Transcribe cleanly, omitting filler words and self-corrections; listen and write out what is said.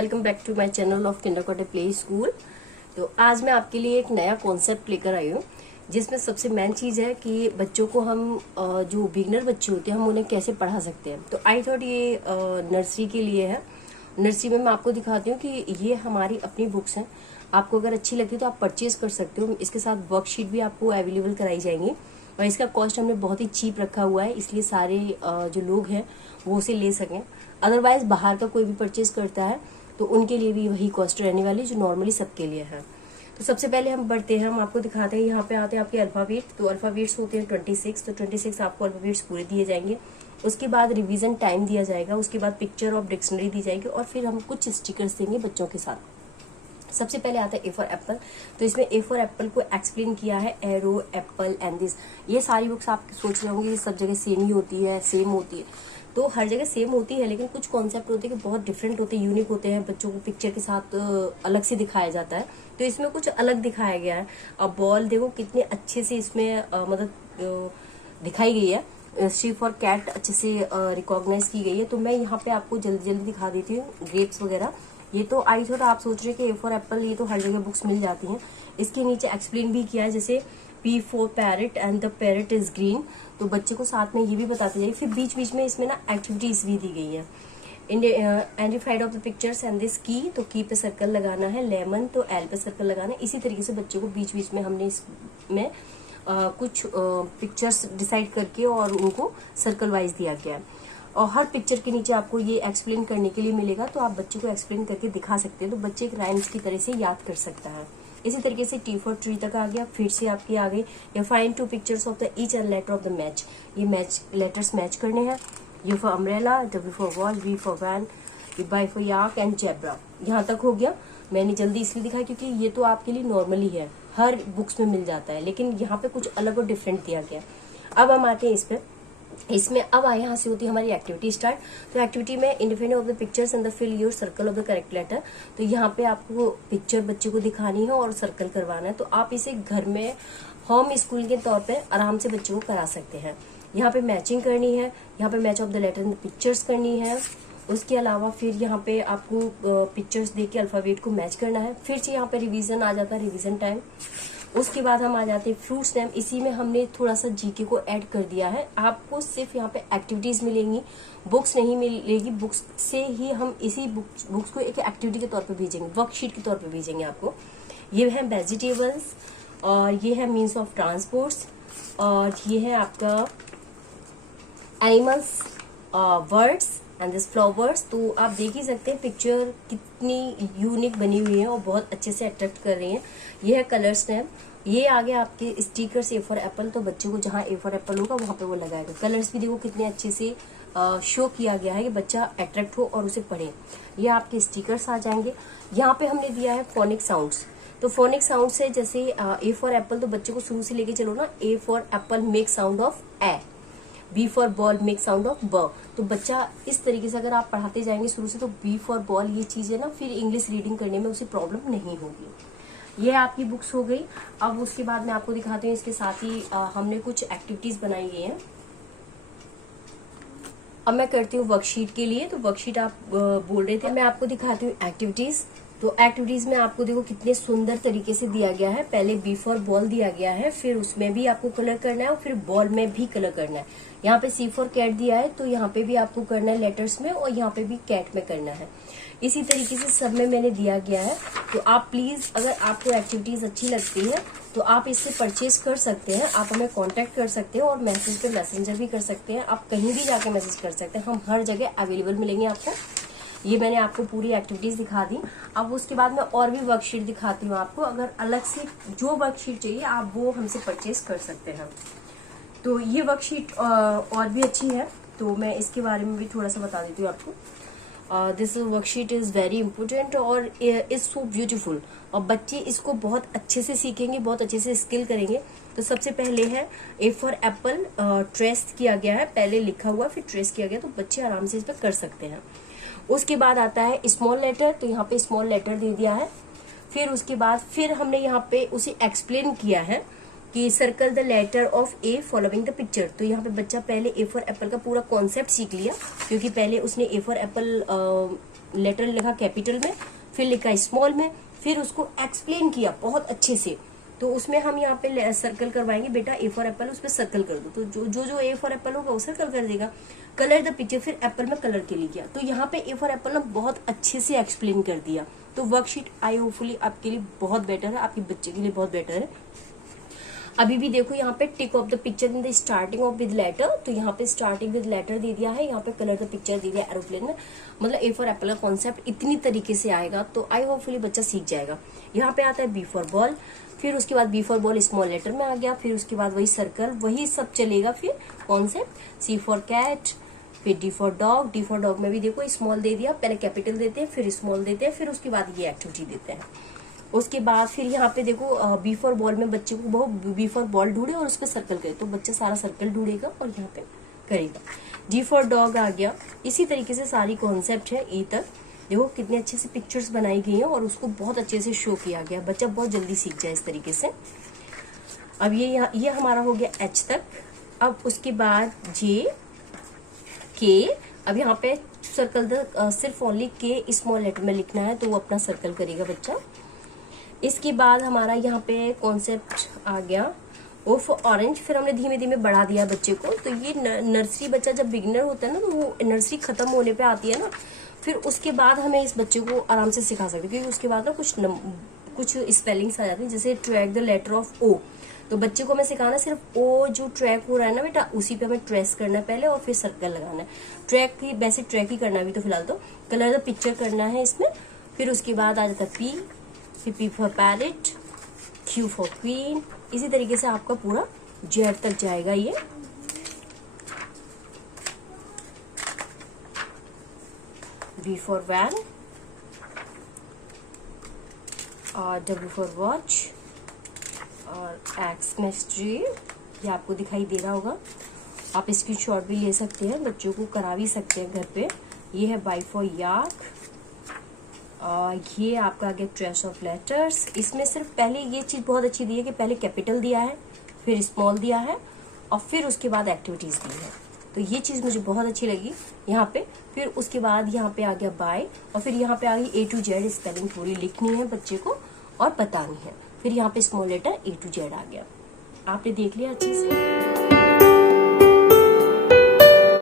Welcome back to my channel of kindergarten play school. तो आज मैं आपके लिए एक नया कॉन्सेप्ट लेकर आई हूँ, जिसमें सबसे मेन चीज़ है कि बच्चों को हम जो बिगनर बच्चे होते हैं हम उन्हें कैसे पढ़ा सकते हैं। तो आई थॉट ये नर्सरी के लिए है। नर्सरी में मैं आपको दिखाती हूँ कि ये हमारी अपनी बुक्स हैं। आपको अगर अच्छी लगती है तो आप परचेज कर सकते हो। इसके साथ वर्कशीट भी आपको अवेलेबल कराई जाएंगी और इसका कॉस्ट हमने बहुत ही चीप रखा हुआ है, इसलिए सारे जो लोग हैं वो उसे ले सकें। अदरवाइज बाहर का कोई भी परचेज करता है तो उनके लिए भी वही कॉस्ट रहने वाली जो नॉर्मली सबके लिए है। तो सबसे पहले हम बढ़ते हैं, हम आपको दिखाते हैं। यहाँ पे आते हैं आपके अल्फाबेट। तो अल्फाबेट्स होते हैं 26। तो 26 आपको अल्फाबेट्स पूरे दिए जाएंगे। उसके बाद रिवीजन टाइम दिया जाएगा, उसके बाद पिक्चर ऑफ डिक्शनरी दी जाएगी और फिर हम कुछ स्टिकर्स देंगे बच्चों के साथ। सबसे पहले आता है ए फॉर एप्पल। तो इसमें ए फॉर एप्पल को एक्सप्लेन किया है, एरो, एप्पल एंड दिस। ये सारी बुक्स आप सोच रहे होंगे सब जगह सेम ही होती है, सेम होती है। तो हर जगह सेम होती है, लेकिन कुछ कॉन्सेप्ट होते हैं कि बहुत डिफरेंट होते हैं, यूनिक होते हैं, बच्चों को पिक्चर के साथ अलग से दिखाया जाता है। तो इसमें कुछ अलग दिखाया गया है। अब बॉल देखो कितने अच्छे से इसमें मतलब दिखाई गई है। सी फॉर कैट अच्छे से रिकॉग्नाइज की गई है। तो मैं यहाँ पे आपको जल्दी जल्दी दिखा देती हूँ। ग्रेप्स वगैरह ये तो आई थोड़ा आप सोच रहे हैं कि ए फॉर एप्पल ये तो हर जगह बुक्स मिल जाती हैं। इसके नीचे एक्सप्लेन भी किया है, जैसे P for parrot and the parrot is green. तो बच्चे को साथ में ये भी बताते जाइए। फिर बीच बीच में इसमें ना एक्टिविटीज भी दी गई है। Identified of the pictures and this की। तो की पे सर्कल लगाना है, लेमन तो एल पे सर्कल लगाना है। इसी तरीके से बच्चे को बीच बीच में हमने इसमें कुछ पिक्चर्स डिसाइड करके और उनको सर्कल वाइज दिया गया है। और हर पिक्चर के नीचे आपको ये एक्सप्लेन करने के लिए मिलेगा, तो आप बच्चे को एक्सप्लेन करके दिखा सकते हैं। तो बच्चे एक राइम्स की तरह से याद कर सकता है। इसी तरीके से टी फॉर ट्री तक आ गया। फिर से आपकी आ गई या find two pictures of the each and letter of the match. ये मैच लेटर्स मैच करने हैं। U for umbrella, W for wall, V for van, Y for yak and zebra. यहाँ तक हो गया। मैंने जल्दी इसलिए दिखाया क्योंकि ये तो आपके लिए नॉर्मली है, हर बुक्स में मिल जाता है, लेकिन यहाँ पे कुछ अलग और डिफरेंट दिया गया। अब हम आते हैं इस पे। इसमें अब यहाँ से होती है हमारी एक्टिविटी स्टार्ट। तो एक्टिविटी में independent of the pictures and the fill your circle of the correct letter. तो यहाँ पे आपको पिक्चर बच्चे को दिखानी है और सर्कल करवाना है। तो आप इसे घर में होम स्कूल के तौर पे आराम से बच्चों को करा सकते हैं। यहाँ पे मैचिंग करनी है, यहाँ पे match of the letter and the pictures करनी है। उसके अलावा फिर यहाँ पे आपको पिक्चर्स देके अल्फाबेट को मैच करना है। फिर से यहाँ पे रिवीजन आ जाता है, रिवीजन टाइम। उसके बाद हम आ जाते हैं फ्रूट्स नेम। इसी में हमने थोड़ा सा जीके को ऐड कर दिया है। आपको सिर्फ यहाँ पे एक्टिविटीज मिलेंगी, बुक्स नहीं मिलेगी। बुक्स से ही हम इसी बुक्स को एक एक्टिविटी के तौर पे भेजेंगे, वर्कशीट के तौर पे भेजेंगे आपको। ये है वेजिटेबल्स और ये है मीन्स ऑफ ट्रांसपोर्ट्स और ये है आपका animals, words and this flowers. तो आप देख ही सकते हैं पिक्चर कितनी यूनिक बनी हुई है और बहुत अच्छे से अट्रैक्ट कर रही है। ये है कलर्स नेम। ये आगे आपके स्टिकर्स ए फॉर एप्पल। तो बच्चे को जहाँ ए फॉर एप्पल होगा वहां पे वो लगाएगा। कलर्स भी देखो कितने अच्छे से शो किया गया है कि बच्चा अट्रैक्ट हो और उसे पढ़े। ये आपके स्टिकर्स आ जाएंगे। यहाँ पे हमने दिया है फोनिक साउंड्स। तो फोनिक साउंड से जैसे ए फॉर एप्पल, तो बच्चे को शुरू से लेके चलो ना। A for apple make sound of A, B for ball make sound of ब। तो बच्चा इस तरीके से अगर आप पढ़ाते जाएंगे शुरू से, तो बी फॉर बॉल ये चीज है ना, फिर इंग्लिश रीडिंग करने में उसे प्रॉब्लम नहीं होगी। ये आपकी बुक्स हो गई। अब उसके बाद मैं आपको दिखाती हूँ, इसके साथ ही हमने कुछ एक्टिविटीज बनाई गई हैं। अब मैं करती हूँ वर्कशीट के लिए। तो वर्कशीट आप बोल रहे थे, मैं आपको दिखाती हूँ एक्टिविटीज। तो एक्टिविटीज में आपको देखो कितने सुंदर तरीके से दिया गया है। पहले बी फॉर बॉल दिया गया है, फिर उसमें भी आपको कलर करना है और फिर बॉल में भी कलर करना है। यहाँ पे सी फॉर कैट दिया है, तो यहाँ पे भी आपको करना है लेटर्स में और यहाँ पे भी कैट में करना है। इसी तरीके से सब में मैंने दिया गया है। तो आप प्लीज, अगर आपको एक्टिविटीज अच्छी लगती है तो आप इससे परचेज कर सकते हैं। आप हमें कांटेक्ट कर सकते हैं और मैसेज पे मैसेंजर भी कर सकते हैं। आप कहीं भी जाके मैसेज कर सकते हैं, हम हर जगह अवेलेबल मिलेंगे आपको। ये मैंने आपको पूरी एक्टिविटीज दिखा दी। अब उसके बाद मैं और भी वर्कशीट दिखाती हूँ आपको। अगर अलग से जो वर्कशीट चाहिए आप वो हमसे परचेज कर सकते हैं। तो ये वर्कशीट और भी अच्छी है, तो मैं इसके बारे में भी थोड़ा सा बता देती हूँ आपको। This worksheet is very important और इज सो ब्यूटीफुल, और बच्चे इसको बहुत अच्छे से सीखेंगे, बहुत अच्छे से स्किल करेंगे। तो सबसे पहले है ए फॉर एप्पल, ट्रेस किया गया है, पहले लिखा हुआ फिर ट्रेस किया गया, तो बच्चे आराम से इस पर कर सकते हैं। उसके बाद आता है स्मॉल लेटर। तो यहाँ पे स्मॉल लेटर दे दिया है। फिर उसके बाद फिर हमने यहाँ पे उसे एक्सप्लेन किया है कि circle the letter of a following the picture. तो यहाँ पे बच्चा पहले ए फॉर एप्पल का पूरा कॉन्सेप्ट सीख लिया, क्योंकि पहले उसने ए फॉर एप्पल लेटर लिखा कैपिटल में, फिर लिखा स्मॉल में, फिर उसको एक्सप्लेन किया बहुत अच्छे से। तो उसमें हम यहाँ पे सर्कल करवाएंगे, बेटा ए फॉर एप्पल, उस पर सर्कल कर दो। तो जो ए फॉर एप्पल होगा वो सर्कल कर देगा। कलर द पिक्चर, फिर एप्पल में कलर के लिए किया। तो यहाँ पे ए फॉर एप्पल ना बहुत अच्छे से एक्सप्लेन कर दिया। तो वर्कशीट आई होपफुली आपके लिए बहुत बेटर है, आपके बच्चे के लिए बहुत बेटर है। अभी भी देखो यहाँ पे tick off the picture in the starting of with letter, तो यहाँ पे स्टार्टिंग विद लेटर दे दिया है, यहाँ पे कलर द पिक्चर दे दिया एरोप्लेन में। मतलब ए फॉर एप्पल का कॉन्सेप्ट इतनी तरीके से आएगा तो आई होपफुली बच्चा सीख जाएगा। यहाँ पे आता है बी फॉर बॉल, फिर उसके बाद B for ball small letter में आ गया, फिर उसके बाद वही सर्कल, वही सब चलेगा फिर कॉन्सेप्ट। सी फॉर कैट, फिर D for dog, D for dog में भी देखो स्मॉल दे दिया, पहले कैपिटल देते हैं फिर स्मॉल देते हैं, फिर उसके बाद ये एक्टिविटी देते हैं। उसके बाद फिर यहाँ पे देखो बी फॉर बॉल में बच्चे को बहुत बी फॉर बॉल ढूंढे और उस पर सर्कल करे, तो बच्चा सारा सर्कल ढूंढेगा और यहाँ पे करेगा। डी फॉर डॉग आ गया। इसी तरीके से सारी कॉन्सेप्ट है ई तक। देखो कितने अच्छे से पिक्चर्स बनाई गई हैं और उसको बहुत अच्छे से शो किया गया, बच्चा बहुत जल्दी सीख जाए इस तरीके से। अब ये हमारा हो गया एच तक। अब उसके बाद जे के, अब यहाँ पे सर्कल सिर्फ ओनली के स्मॉल लेटर में लिखना है, तो वो अपना सर्कल करेगा बच्चा। इसके बाद हमारा यहाँ पे कॉन्सेप्ट आ गया ओ फॉर ऑरेंज। फिर हमने धीमे धीमे बढ़ा दिया बच्चे को। तो ये नर्सरी बच्चा जब बिगिनर होता है ना, तो वो नर्सरी खत्म होने पे आती है ना, फिर उसके बाद हमें इस बच्चे को आराम से सिखा सकते हैं, क्योंकि उसके बाद ना कुछ स्पेलिंग्स आ जाती हैं, जैसे track the letter of O. तो बच्चे को हमें सिखाना सिर्फ ओ जो ट्रैक हो रहा है ना बेटा, उसी पे हमें ट्रेस करना है पहले और फिर सर्कल लगाना है। ट्रैक ही वैसे ट्रैक ही करना है अभी तो फिलहाल। तो कलर द पिक्चर करना है इसमें। फिर उसके बाद आ जाता है पी, फिर P for parrot, Q for queen. इसी तरीके से आपका पूरा जेड तक जाएगा ये। वी फॉर वैन, और डब्ल्यू फॉर वॉच, और एक्स नेक्स्ट ट्री, ये आपको दिखाई दे रहा होगा। आप इसकी शॉट भी ले सकते हैं, बच्चों को करा भी सकते हैं घर पे। ये है बाई फॉर याक, और ये आपका आ गया ट्रेस ऑफ लेटर्स। इसमें सिर्फ पहले ये चीज बहुत अच्छी दी है कि पहले कैपिटल दिया है, फिर स्मॉल दिया है, और फिर उसके बाद एक्टिविटीज दी है। तो ये चीज मुझे बहुत अच्छी लगी यहाँ पे। फिर उसके बाद यहाँ पे आ गया बाय, और फिर यहाँ पे आ गई ए टू जेड स्पेलिंग पूरी लिखनी है बच्चे को और बतानी है। फिर यहाँ पे small letter A to Z आ गया। आपने देख लिया अच्छे से।